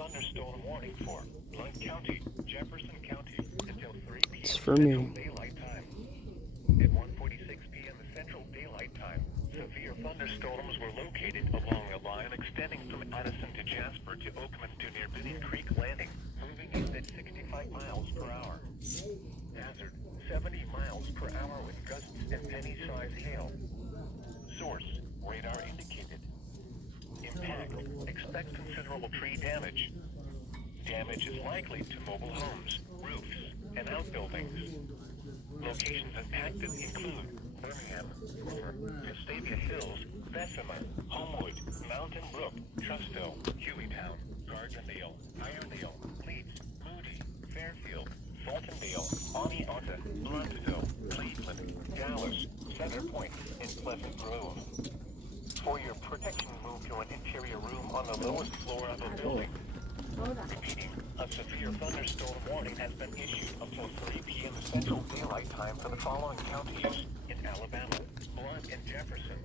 thunderstorm warning for Blount County, Jefferson County until 3 p.m. It's for Central me. Daylight Time. At 1:46 p.m. Central Daylight Time, severe thunderstorms were located along a line extending from Addison to Jasper to Oakman to near Bidding Creek Landing, moving east at 65 miles per hour. Hazard, 70 miles per hour with gusts and penny-sized hail. Source, radar indicated. Impact, expect considerable tree damage. Damage is likely to mobile homes, roofs, and outbuildings. Locations impacted include Birmingham, River, Gustavia Hills, Bessemer, Homewood, Mountain Brook, Trustville, Hueytown, Gardendale, Irondale, Leeds, Moody, Fairfield, Fultondale, Oneonta, Blountville, Cleveland, Dallas, Centerpoint, and Pleasant Grove. For your protection, move to an interior room on the lowest floor of a building. Repeating, a severe thunderstorm warning has been issued until 3 p.m. Central Daylight Time for the following counties in Alabama, Blount and Jefferson,